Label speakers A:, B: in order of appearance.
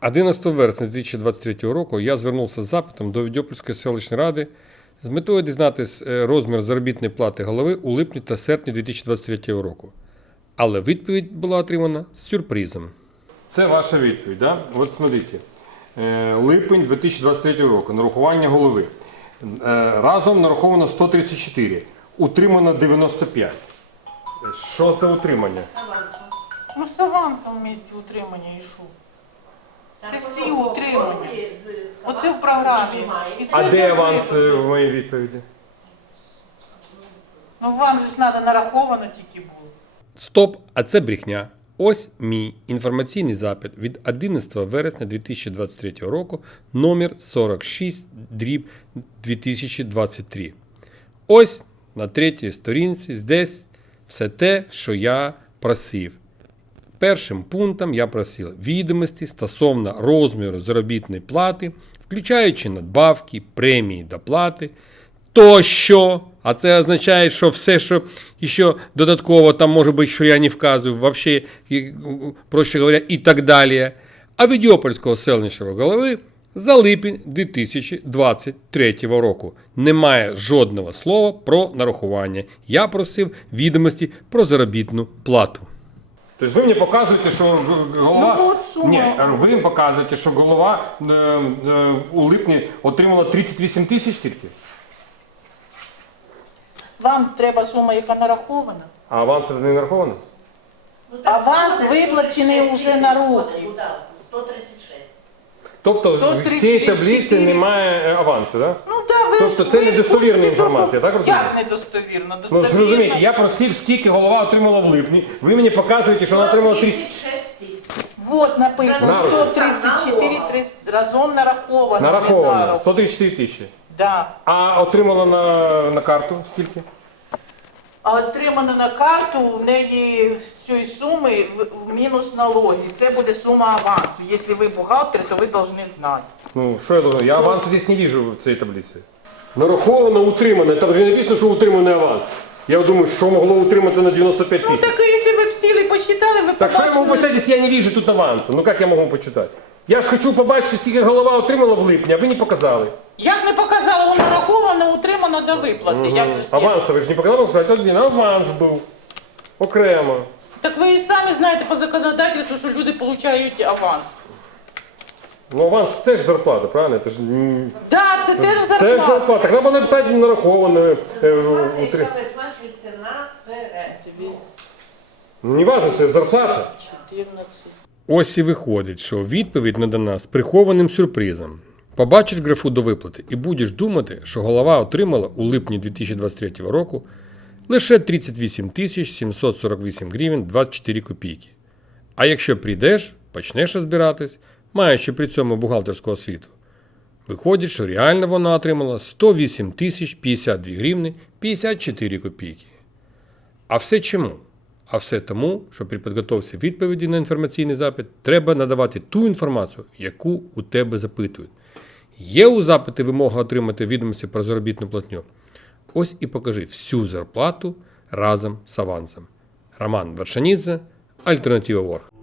A: 11 вересня 2023 року я звернувся з запитом до Відьопольської селищної ради з метою дізнатися розмір заробітної плати голови у липні та серпні 2023 року. Але відповідь була отримана з сюрпризом. Це ваша відповідь, да? От смотрите. Липень 2023 року. Нарахування голови. Разом нараховано 134. Утримано 95. Що це утримання?
B: Ну, з авансом в місці утримання йшов. Це всі утримання. Оце в програмі.
A: А де аванс в моїй відповіді?
B: Ну, вам же ж треба нараховано тільки було.
A: Стоп, а це брехня. Ось мій інформаційний запит від 11 вересня 2023 року, номер 46/2023. Ось на третій сторінці здесь все те, що я просив. Першим пунктом я просив відомості стосовно розміру заробітної плати, включаючи надбавки, премії, доплати, тощо. А це означає, що все, що ще додатково там може бути, що я не вказую, взагалі, проще говоря, і так далі. А Відьопольського селищного голови за липень 2023 року немає жодного слова про нарахування. Я просив відомості про заробітну плату. Тобто ви мені показуєте, що голова...
B: Ну, от сума.
A: Ні, ви їм показуєте, що голова у липні отримала 38 тисяч тільки?
B: Вам треба сума, яка нарахована.
A: А аванс не нараховано?
B: Аванс виплачений вже на руки.
C: 136.
A: Тобто в
B: 134.
A: цій таблиці немає авансу, так?
B: Ну, да, ви
A: Тобто
B: ж-
A: це
B: ви ж
A: недостовірна
B: хочете
A: інформація,
B: то,
A: так розумію?
B: Як недостовірно?
A: Ну,
B: Достовірно.
A: зрозумійте, я просив, скільки голова отримала в липні. Ви мені показуєте, що вона отримала 30.
C: 36 тисяч.
B: Вот написано,
A: На руки.
B: 134 разом нараховано.
A: Нараховано 134 тисячі.
B: Да.
A: А отримала на карту скільки?
B: А отримано на карту в неї з цієї суми в мінус налоги. Це буде сума авансу. Якщо ви бухгалтер, то ви повинні знати.
A: Ну, що я должен? Я аванс здесь не вижу в цій таблиці. Нараховано, утримане. Там же не написано, що утриманий аванс. Я думаю, що могло утримати на 95
B: Ну
A: тисяч.
B: так якщо ви б сіли і посчитали, ви
A: Так що я можу почитати, якщо я не вижу тут авансу? Ну як я можу почитати? Я ж хочу побачити, скільки голова отримала в липні, а ви не показали.
B: Як не показала, воно нараховано, утримано до виплати. Як же ж ні?
A: Аванс ви ж не показали, сказати, один аванс був. Окремо.
B: Так ви і самі знаєте по законодавству, що люди отримують аванс.
A: Ну аванс теж зарплата, правильно? Це ж
B: Так, це теж
A: теж
B: зарплата.
A: зарплата. Так треба написати нараховано.
C: Яка виплачується наперед.
A: Не важливо, це зарплата.
B: 14.
A: Ось і виходить, що відповідь надана з прихованим сюрпризом. Побачиш графу до виплати і будеш думати, що голова отримала у липні 2023 року лише 38 748 гривень 24 копійки. А якщо прийдеш, почнеш розбиратись, маючи при цьому бухгалтерську освіту, виходить, що реально вона отримала 108 052 гривні 54 копійки. А все чому? А все тому, що при підготовці відповіді на інформаційний запит треба надавати ту інформацію, яку у тебе запитують. Є у запиті вимога отримати відомості про заробітну платню? Ось і покажи всю зарплату разом з авансом. Роман Вершанідзе, Альтернатива Ворг.